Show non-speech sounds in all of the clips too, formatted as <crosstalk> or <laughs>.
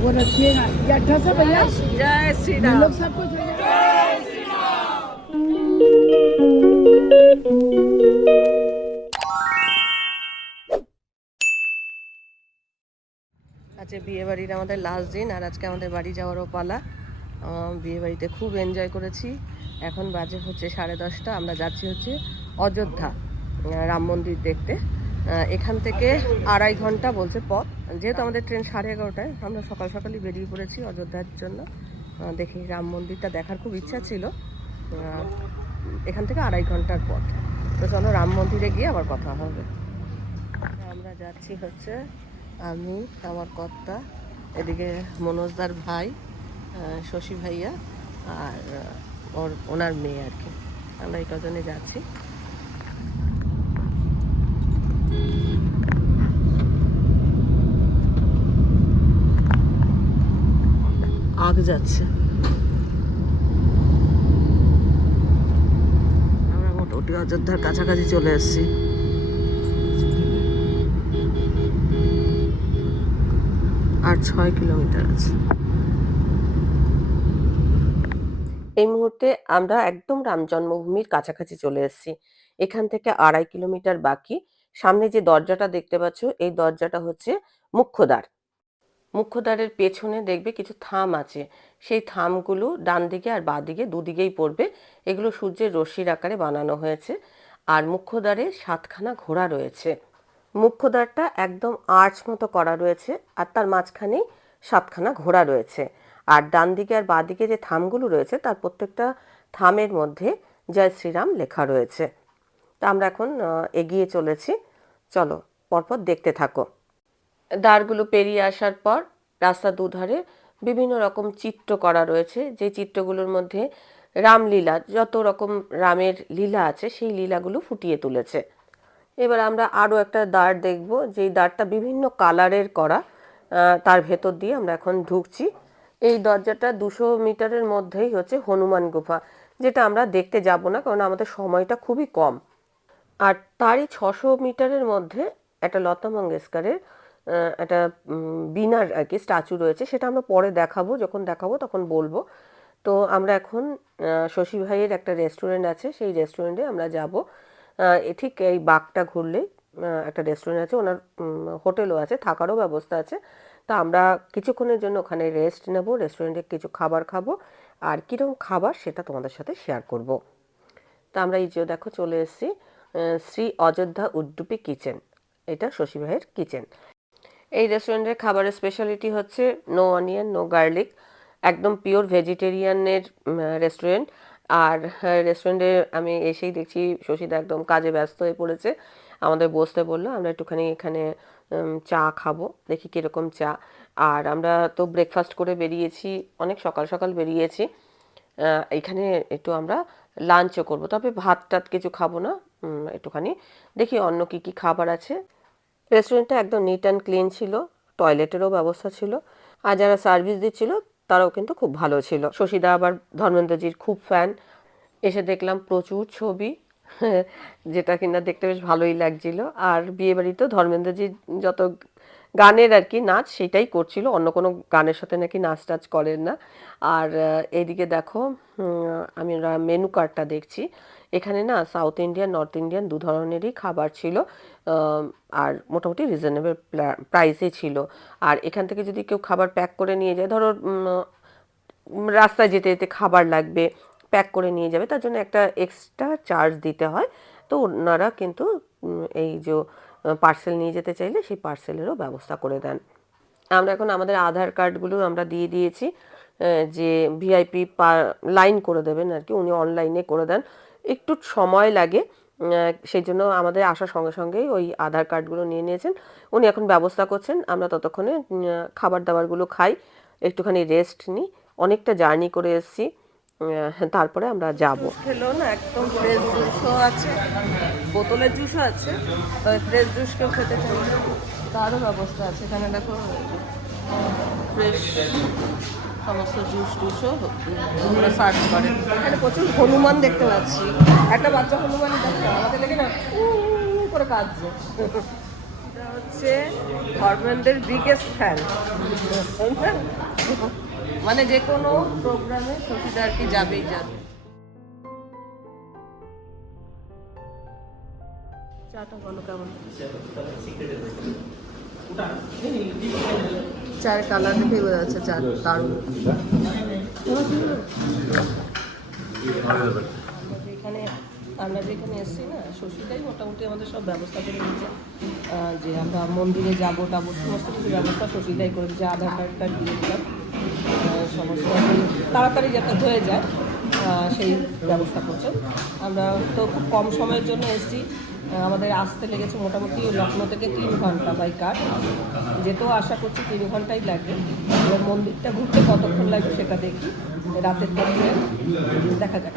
वो रखिएगा ये अच्छा से भैया जय श्री हम राम लोग सब कुछ हो जाएगा। আজকে বিয়ে বাড়ির আমাদের লাস্ট দিন আর আজকে আমাদের বাড়ি যাওয়ারও পালা আহ, বিয়ে বাড়িতে খুব এনজয় করেছি এখন বাজে হচ্ছে সাড়ে দশটা আমরা যাচ্ছি হচ্ছে অযোধ্যা আহ, রাম মন্দির দেখতে আহ, এখান থেকে আড়াই ঘণ্টা বলছে পথ। যেহেতু আমাদের ট্রেন সাড়ে এগারোটায়, আমরা সকাল সকালই বেরিয়ে পড়েছি অযোধ্যার জন্য। দেখি রাম মন্দিরটা দেখার খুব ইচ্ছা ছিল। এখান থেকে আড়াই ঘণ্টার পথ। তো চলো রাম মন্দিরে গিয়ে আবার কথা হবে। আমরা যাচ্ছি হচ্ছে আমি, আমার কর্তা, এদিকে মনোজদার ভাই শশী ভাইয়া আর ওর ওনার মেয়ে আর কি। আমরা এই কজনে যাচ্ছি। আগ যাচ্ছে। আমরা মোটামুটি অযোধ্যার কাছাকাছি চলে এসেছি। আর ছয় কিলোমিটার আছে। এই মুহূর্তে আমরা একদম রাম জন্মভূমির কাছাকাছি চলে এসেছি। এখান থেকে আড়াই কিলোমিটার বাকি। সামনে যে দরজাটা দেখতে পাচ্ছ, এই দরজাটা হচ্ছে মুখ্যদ্বার। মুখ্যদ্বারের পেছনে দেখবে কিছু থাম আছে। সেই থামগুলো ডান দিকে আর বাঁ দিকে দুদিকেই পড়বে। এগুলো সূর্যের রশ্মির আকারে বানানো হয়েছে আর মুখ্যদ্বারে সাতখানা ঘোড়া রয়েছে। মুখ্যদ্বারটা একদম আর্চ মতো করা রয়েছে আর তার মাঝখানেই সাতখানা ঘোড়া রয়েছে। আর ডান দিকে আর বাঁ দিকে যে থামগুলো রয়েছে, তার প্রত্যেকটা থামের মধ্যে জয় শ্রীরাম লেখা রয়েছে। তা আমরা এখন এগিয়ে চলেছি। চলো, পরপর দেখতে থাকো। দ্বারগুলো পেরিয়ে আসার পর রাস্তার দুধারে বিভিন্ন রকম চিত্র করা রয়েছে। যে চিত্রগুলোর মধ্যে রামলীলা, যত রকম রামের লীলা আছে, সেই লীলাগুলো ফুটিয়ে তুলেছে। এবার আমরা আরও একটা দ্বার দেখব। যেই দ্বারটা বিভিন্ন কালারের করা তার ভেতর দিয়ে আমরা এখন ঢুকছি। এই দরজাটা দুশো মিটারের মধ্যেই হচ্ছে হনুমান গুফা, যেটা আমরা দেখতে যাব না, কারণ আমাদের সময়টা খুবই কম। আর তারই ছশো মিটারের মধ্যে একটা লতা মঙ্গেশকরের একটা বীণার আর কি স্ট্যাচু রয়েছে, সেটা আমরা পরে দেখাবো, যখন দেখাবো তখন বলব। তো আমরা এখন শশী ভাইয়ের একটা রেস্টুরেন্ট আছে, সেই রেস্টুরেন্টে আমরা যাব। ঠিক এই বাঘটা ঘুরলেই একটা রেস্টুরেন্ট আছে, ওনার হোটেলও আছে, থাকারও ব্যবস্থা আছে। তা আমরা কিছুক্ষণের জন্য ওখানে রেস্ট নেব রেস্টুরেন্টে কিছু খাবার খাব, আর কীরকম খাবার সেটা তোমাদের সাথে শেয়ার করব। তা আমরা এই যে দেখো চলে এসেছি। শ্রী অযোধ্যা উড্ডুপি কিচেন। এটা শশী ভাইয়ের কিচেন। এই রেস্টুরেন্টের খাবারের স্পেশালিটি হচ্ছে নো অনিয়ন নো গার্লিক একদম পিওর ভেজিটেরিয়ানের রেস্টুরেন্ট আর রেস্টুরেন্টে আমি এসেই দেখছি শশীদা একদম কাজে ব্যস্ত হয়ে পড়েছে। আমাদের বসতে বলল, আমরা একটুখানি এখানে চা খাব, দেখি কীরকম চা। আর আমরা তো ব্রেকফাস্ট করে বেরিয়েছি, অনেক সকাল সকাল বেরিয়েছি। এখানে একটু আমরা লাঞ্চও করব। তবে ভাত টাত কিছু খাব না একটুখানি। দেখি অন্য কি কি খাবার আছে। রেস্টুরেন্টটা একদম নিট অ্যান্ড ক্লিন ছিল। টয়লেটেরও ব্যবস্থা ছিল। আর যারা সার্ভিস দিচ্ছিল তারাও কিন্তু খুব ভালো ছিল। শশীদা আবার ধর্মেন্দ্রজির খুব ফ্যান এসে দেখলাম প্রচুর ছবি। <laughs> যেটা কিনা দেখতে বেশ ভালোই লাগছিল। আর বিয়ে বাড়িতেও ধর্মেন্দ্রজির যত গানের আর কি নাচ সেটাই করছিল। অন্য কোনো গানের সাথে নাকি নাচ টাচ করেন না। আর আহ, এইদিকে দেখো আমি মেনু কার্ডটা দেখছি। এখানে না সাউথ ইন্ডিয়ান নর্থ ইন্ডিয়ান দু ধরনেরই খাবার ছিল আর মোটামুটি রিজনেবল প্রাইসে ছিল। আর এখান থেকে যদি কেউ খাবার প্যাক করে নিয়ে যায়, ধরো রাস্তায় যেতে যেতে খাবার লাগবে প্যাক করে নিয়ে যাবে, তার জন্য একটা এক্সট্রা চার্জ দিতে হয়। তো ওনারা কিন্তু এই যে পার্সেল নিয়ে যেতে চাইলে সেই পার্সেলেরও ব্যবস্থা করে দেন। আমরা এখন আমাদের আধার কার্ডগুলো আমরা দিয়ে দিয়েছি যে ভিআইপি লাইন করে দেবেন আর কি, উনি অনলাইনে করে দেন। একটু সময় লাগে। সেই জন্য আমাদের আসার সঙ্গে সঙ্গেই ওই আধার কার্ডগুলো নিয়ে নিয়েছেন। উনি এখন ব্যবস্থা করছেন, আমরা ততক্ষণে খাবার দাবারগুলো খাই, একটুখানি রেস্ট নিই। অনেকটা জার্নি করে এসেছি। তারপরে আমরা যাব। খেলো না, একদম ফ্রেশ জুসও আছে বোতলের জুসও আছে, তবে ফ্রেশ জুস কেউ খেতে চাই তারও ব্যবস্থা আছে, এখানে দেখো ফ্রেশ সমস্ত জুস টুসও ওরা সার্ভ করে। এখানে প্রচুর হনুমান দেখতে পাচ্ছি। একটা বাচ্চা হনুমান দেখতে আমাদের লেগে না করে কাঁদছে। হচ্ছে ধর্মেন্দ্রের বিগেস্ট ফ্যান মানে যে কোনো প্রোগ্রামে সফিদা আর কি যাবেই যাবে। চাটা বলো কেমন? চায়ের কালার দেখে বোঝা যাচ্ছে চা দারুণ। এখানে আমরা যেখানে এসেছি না, শশীটাই মোটামুটি আমাদের সব ব্যবস্থা করে দিয়েছে। যে আমরা মন্দিরে যাব টাবো, সমস্ত কিছু ব্যবস্থা শশীটাই করে দিয়েছে, আধার কার্ডটা দিয়ে দিলাম। সমস্ত তাড়াতাড়ি যাতে হয়ে যায় সেই ব্যবস্থা করছে। আমরা তো খুব কম সময়ের জন্য এসেছি। আমাদের আসতে লেগেছে মোটামুটি লখনৌ থেকে তিন ঘণ্টা বাই কার যেতেও আশা করছি তিন ঘন্টাই লাগবে এবার মন্দিরটা ঘুরতে কতক্ষণ লাগবে সেটা দেখি। রাতের থেকে দেখা যাক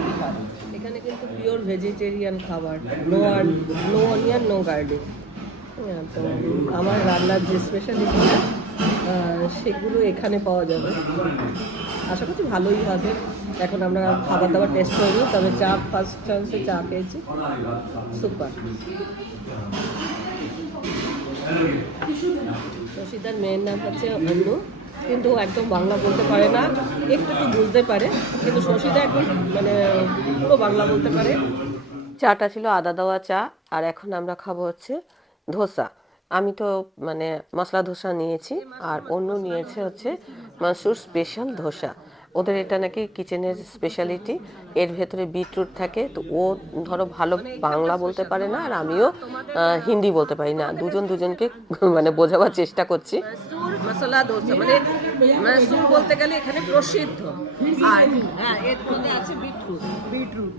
এখানে কিন্তু পিওর ভেজিটেরিয়ান খাবার। নো আর নো অনিয়ন নো গার্লিক তো আমার রান্নার যে স্পেশালিটিটা সেগুলো এখানে পাওয়া যাবে। আশা করছি ভালোই হবে। এখন আমরা খাবার দাবার টেস্ট করব তবে চা ফার্স্ট চান্সে চা পেয়েছি। সুপার রশিদার মেয়ের নাম হচ্ছে অন্য কিন্তু একদম বাংলা বলতে পারে না। একটু একটু বুঝতে পারে, কিন্তু শশীদা একদম মানে পুরো বাংলা বলতে পারে। চাটা ছিল আদা দেওয়া চা, আর এখন আমরা খাব হচ্ছে ধোসা। আমি তো মানে মশলা ধোসা নিয়েছি, আর অন্য নিয়েছে হচ্ছে মাসুর স্পেশাল ধোসা। ওদের এটা নাকি কিচেনের স্পেশালিটি এর ভেতরে বিটরুট থাকে তো ও ধরো ভালো বাংলা বলতে পারে না আর আমিও হিন্দি বলতে পারি না। দুজন দুজনকে মানে বোঝাবার চেষ্টা করছি। মশলা মানে মাসুর বলতে গেলে এখানে প্রসিদ্ধ। আর হ্যাঁ এর মধ্যে আছে বিটরুট। বিটরুট।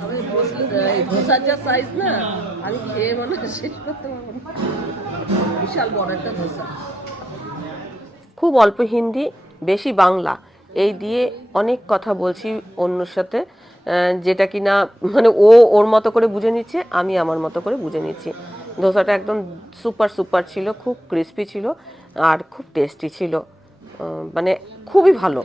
তবে ধোস- এই ধোসার যা সাইজ না আমি খেয়ে মনে শেষ করতে পারব না। বিশাল বড় একটা ধোসা খুব অল্প হিন্দি, বেশি বাংলা। এই দিয়ে অনেক কথা বলছি অন্যর সাথে যেটা কিনা মানে ও ওর মতো করে বুঝে নিচ্ছে, আমি আমার মতো করে বুঝে নিচ্ছি। ধোসাটা একদম সুপার সুপার ছিল, খুব ক্রিস্পি ছিল আর খুব টেস্টি ছিল। মানে খুবই ভালো।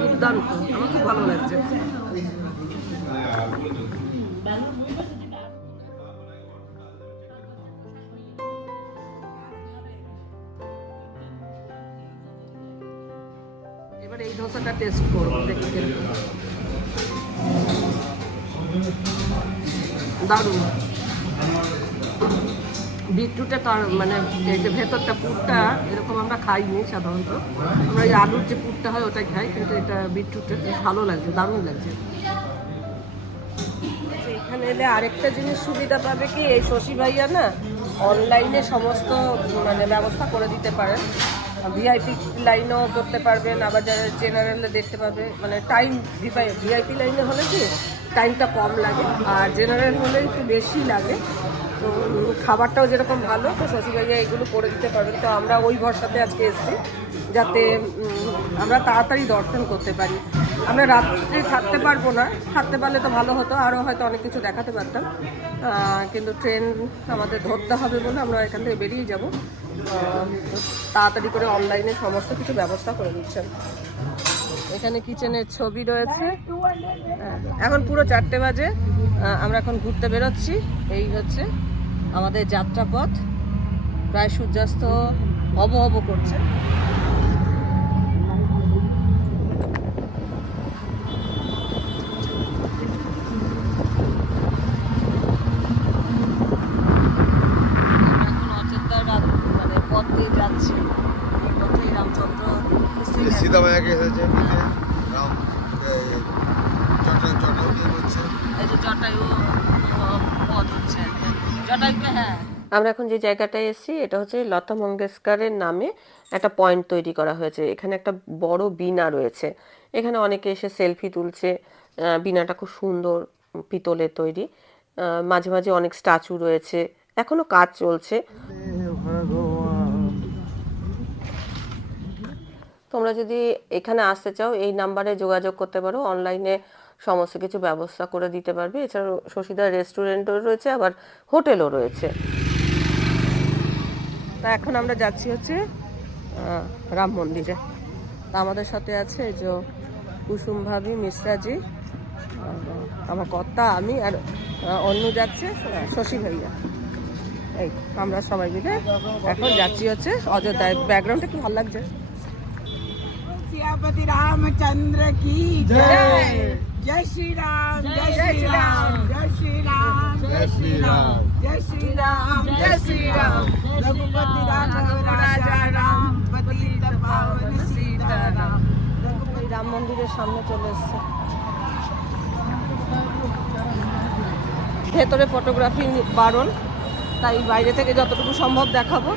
দুর্দান্ত, আমার খুব ভালো লাগছে। এবার এই বিটরুটে তার মানে এই যে ভেতরটা পুরটা এরকম আমরা খাইনি সাধারণত। আমরা এই আলুর যে পুরটা হয় ওটাই খাই, কিন্তু এটা বিটরুটের ভালো লাগছে, দারুণ লাগছে। এলে আরেকটা জিনিস সুবিধা পাবে কি? এই শশী ভাইয়া না অনলাইনে সমস্ত মানে ব্যবস্থা করে দিতে পারেন। ভিআইপি লাইনও করতে পারবেন, আবার যারা জেনারেলে দেখতে পাবে মানে টাইম ভিআইপি লাইনে হলে কি? টাইমটা কম লাগে, আর জেনারেল হলে একটু বেশি লাগে। তো খাবারটাও যেরকম ভালো, তো শশী ভাইয়া এগুলো করে দিতে পারবেন। তো আমরা ওই ভরসাতে আজকে এসেছি, যাতে আমরা তাড়াতাড়ি দর্শন করতে পারি। আমরা রাত্রে থাকতে পারব না, থাকতে পারলে তো ভালো হতো, আরও হয়তো অনেক কিছু দেখাতে পারতাম। কিন্তু ট্রেন আমাদের ধরতে হবে বলে আমরা এখান থেকে বেরিয়ে যাব। তাড়াতাড়ি করে অনলাইনে সমস্ত কিছু ব্যবস্থা করে দিচ্ছেন। এখানে কিচেনের ছবি রয়েছে। এখন পুরো চারটে বাজে। আমরা এখন ঘুরতে বেরোচ্ছি। এই হচ্ছে আমাদের যাত্রাপথ প্রায় সূর্যাস্ত হব হব করছে। মানে পথ দিয়ে যাচ্ছি। রামচন্দ্র এই সীতা মায়াকে এসেছে রাম জটায়ু আহ, পথ হচ্ছে আর কি। জটায়ুকে হ্যাঁ আমরা এখন যে জায়গাটায় এসেছি, এটা হচ্ছে লতা মঙ্গেশকরের নামে একটা পয়েন্ট তৈরি করা হয়েছে। এখানে একটা বড় বীণা রয়েছে। এখানে অনেকে এসে সেলফি তুলছে। বীণাটা খুব সুন্দর পিতলের তৈরি। মাঝে মাঝে অনেক স্ট্যাচু রয়েছে। এখনও কাজ চলছে। তোমরা যদি এখানে আসতে চাও, এই নাম্বারে যোগাযোগ করতে পারো। অনলাইনে সমস্ত কিছু ব্যবস্থা করে দিতে পারবে। এছাড়াও শশীদার রেস্টুরেন্টও রয়েছে আবার হোটেলও রয়েছে। তা এখন আমরা যাচ্ছি হচ্ছে রাম মন্দিরে। তা আমাদের সাথে আছে যে কুসুম ভাবি মিশ্রাজি আমার কর্তা আমি আর অন্য যাচ্ছে শশী ভাইয়া। এই আমরা সবাই মিলে এখন যাচ্ছি হচ্ছে অযোধ্যায়। ব্যাকগ্রাউন্ডে কি ভালো লাগছে। সিয়াপতি রামচন্দ্র কি জয়। জয় শ্রীরাম জয় জয় শ্রীরাম জয় জয় রাজা রাম রাম মন্দিরের সামনে চলে এসছে ভেতরে ফটোগ্রাফি বারণ তাই বাইরে থেকে যতটুকু সম্ভব দেখাবো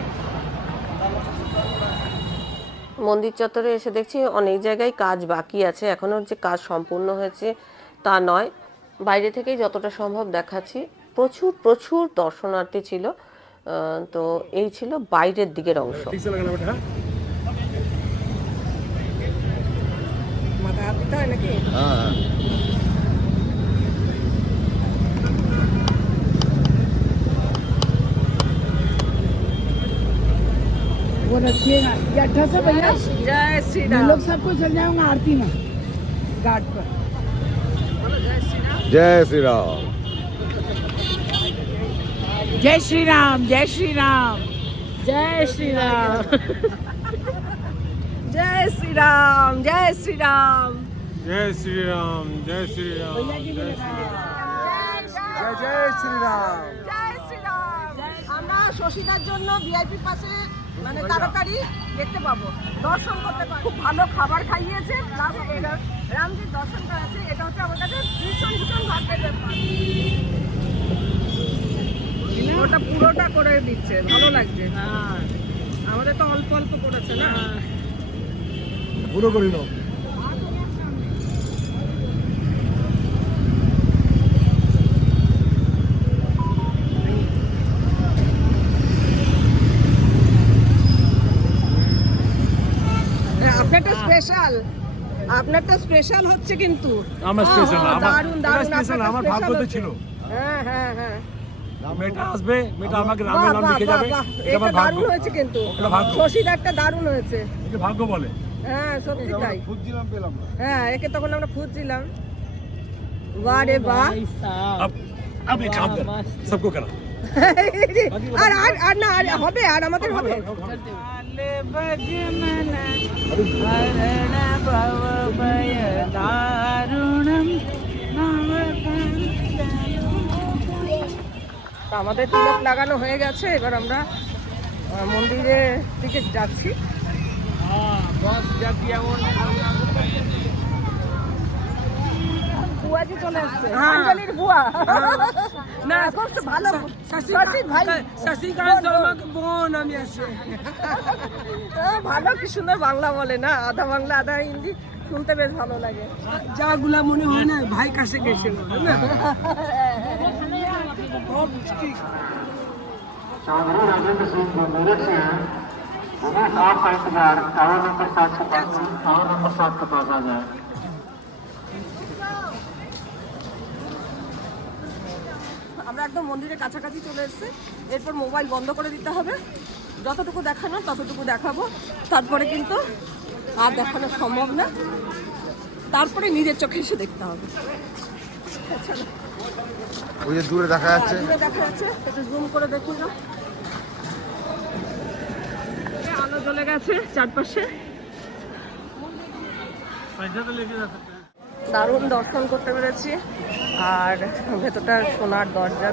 মন্দির চত্বরে এসে দেখছি অনেক জায়গায় কাজ বাকি আছে। এখনও যে কাজ সম্পূর্ণ হয়েছে তা নয়। বাইরে থেকেই যতটা সম্ভব দেখাচ্ছি। প্রচুর প্রচুর দর্শনার্থী ছিল। তো এই ছিল বাইরের দিকের অংশ। মাথা হাত দিতে হয় নাকি? रखिएगा ये अट्ठा से भैया জয় শ্রী हम लोग सबको चल जाएंगे आरती में घाट पर जय श्री राम जय श्री राम जय श्री राम जय श्री राम जय श्री राम जय श्री राम जय श्री राम जय श्री राम जय श्री राम जय जय श्री राम জয় শ্রীরাম আমরা শশীদার জন্য ভিআইপি পাশে মানে তাড়াতাড়ি দেখতে পাবো। দর্শন করতে পারব খুব ভালো খাবার খাইয়েছে। প্লাস রামজির দর্শন করাচ্ছে এটা হচ্ছে আমার কাছে ভীষণ ভীষণ ভাগ্যের ব্যাপার। ওটা পুরোটা করে দিচ্ছে। ভালো লাগছে। আমাদের তো অল্প অল্প করেছে না? পুরো করি স্পেশাল আপনারটা স্পেশাল হচ্ছে কিন্তু আমার স্পেশাল আহা, আমার দারুণ দারুণ স্পেশাল আপনারটা আমার special ভাগ্যতে হচ্ছে। ছিল হ্যাঁ হ্যাঁ হ্যাঁ মেয়েটা আসবে মেয়েটা আমাকে বাহ, রামের নাম বাহ, লিখে বাহ, যাবে বাহ, এটা এটা আমার ভাগ্য দারুণ হয়েছে কিন্তু এটা ভাগ্য। শশীদারটা দারুণ হয়েছে এটা ভাগ্য বলে হ্যাঁ সত্যি তাই খুঁজছিলাম পেলাম না হ্যাঁ একে তখন আমরা খুঁজছিলাম বাহ রে বাহ अब अब एक काम कर सबको करा <laughs> আর আর আর না আর হবে আর আমাদের হবে তো আমাদের তিলক লাগানো হয়ে গেছে এবার আমরা মন্দিরের দিকে যাচ্ছি। বুয়াজি চলে আসছে অঞ্জলির বুয়া না খুব ভালো শশী ভাই শশীকান্ত শর্মাকে বোন আমি আসি আহ, ভালো কি সুন্দর বাংলা বলে না আধা বাংলা আধা হিন্দি শুনতে বেশ ভালো লাগে যাগুলা মনে হয় না ভাই কাছে গেছিল चौधरी राजेंद्र सिंह जो मेरठ से हैं उन्हें साफ का इंतजार टावर नंबर सात के पास टावर नंबर सात के पास आ जाए একদম মন্দিরের কাছাকাছি চলে এসেছি। এরপর মোবাইল বন্ধ করে দিতে হবে। যতটুকু দেখানো ততটুকু দেখাবো। তারপরে কিন্তু আর দেখানো সম্ভব না। তারপরে নিজের চোখে এসে দেখতে হবে। ওই যে দূরে দেখা যাচ্ছে। দূরে দেখা যাচ্ছে। একটু জুম করে দেখুন না। আলো জ্বলে গেছে চারপাশে। দারুণ দর্শন করতে পেরেছি। আর ভেতরটা সোনার দরজা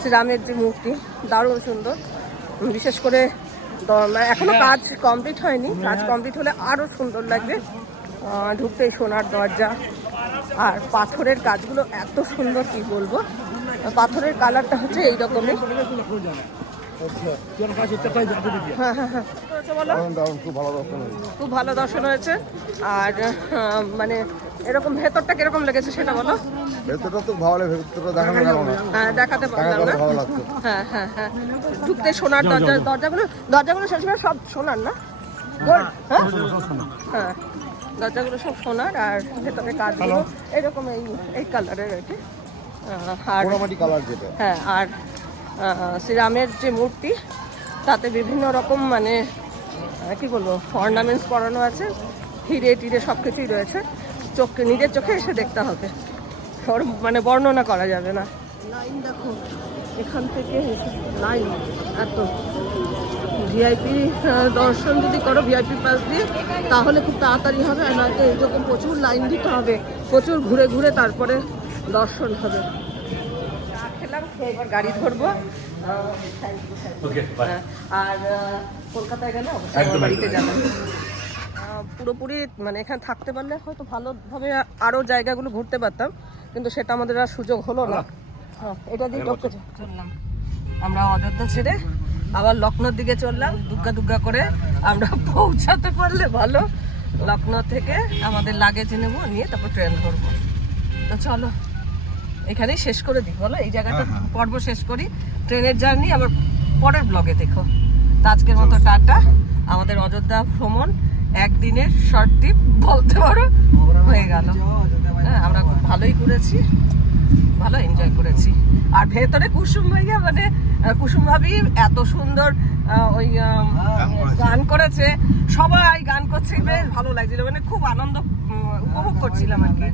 শ্রীরামের যে মূর্তি দারুণ সুন্দর। বিশেষ করে মানে এখনও হ্যাঁ। কাজ কমপ্লিট হয়নি। কাজ হ্যাঁ। কমপ্লিট হলে আরও সুন্দর লাগবে। ঢুকতে সোনার দরজা। আর পাথরের কাজগুলো এত সুন্দর কি বলব? পাথরের কালারটা হচ্ছে এই রকমের হ্যাঁ হ্যাঁ হ্যাঁ। খুব ভালো দর্শন হয়েছে খুব ভালো দর্শন হয়েছে। আর মানে এরকম ভেতরটা কীরকম লেগেছে সেটা বলো। ভেতরটা তো ভালো ভেতরটা দেখানো গেল না। হ্যাঁ দেখাতে পারলাম না। ভালো লাগতো হ্যাঁ হ্যাঁ হ্যাঁ। ঢুকতে সোনার দরজা দরজাগুলো দরজাগুলো সবসময় সব সোনার না? গোল্ড হ্যাঁ? হ্যাঁ। দরজাগুলো সব সোনার আর ভেতরে কাজগুলো এরকম এই এই কালারের আর কি। আর পোড়ামাটি কালার যেটা। হ্যাঁ আর শ্রীরামের যে মূর্তি তাতে বিভিন্ন রকম মানে কি বলব অর্নামেন্টস করানো আছে। হিরে টিরে সব কিছুই রয়েছে। চোখে নিজের চোখে এসে দেখতে হবে। ওর মানে বর্ণনা করা যাবে না। লাইন দেখো এখান থেকে লাইন এত। ভিআইপি দর্শন যদি করো ভিআইপি পাস দিয়ে তাহলে খুব তাড়াতাড়ি হবে। আর নয়তো এরকম প্রচুর লাইন দিতে হবে। প্রচুর ঘুরে ঘুরে তারপরে দর্শন হবে। চা খেলাম খেয়ে এবার গাড়ি ধরবো. হ্যাঁ, আর কলকাতায় গেলে অবশ্যই বাড়িতে যাবেন। পুরোপুরি মানে এখানে থাকতে পারলে হয়তো ভালোভাবে আরও জায়গাগুলো ঘুরতে পারতাম কিন্তু সেটা আমাদের আর সুযোগ হলো না। হ্যাঁ, এটা দিয়ে চললাম। আমরা অযোধ্যা ছেড়ে আবার লখনৌর দিকে চললাম দুগ্গা দুগ্গা করে আমরা <laughs> পৌঁছাতে পারলে ভালো। লখনৌ থেকে আমাদের লাগেজ নেব নিয়ে তারপর ট্রেন ধরবো। তো চলো। এখানেই শেষ করে দিই। বলো এই জায়গাটা পর্ব শেষ করি। ট্রেনের জার্নি আবার পরের ব্লগে দেখো। তো আজকের মতো টাটা। আমাদের অযোধ্যা ভ্রমণ একদিনের শর্ট ট্রিপ বলতে পারো হয়ে গেল। হ্যাঁ আমরা খুব ভালোই ঘুরেছি। ভালো এনজয় করেছি। আর ভেতরে কুসুম ভাইয়া মানে কুসুম ভাবি এত সুন্দর ওই গান করেছে। সবাই গান করছে বেশ ভালো লাগছিল। মানে খুব আনন্দ উপভোগ করছিলাম আর কি।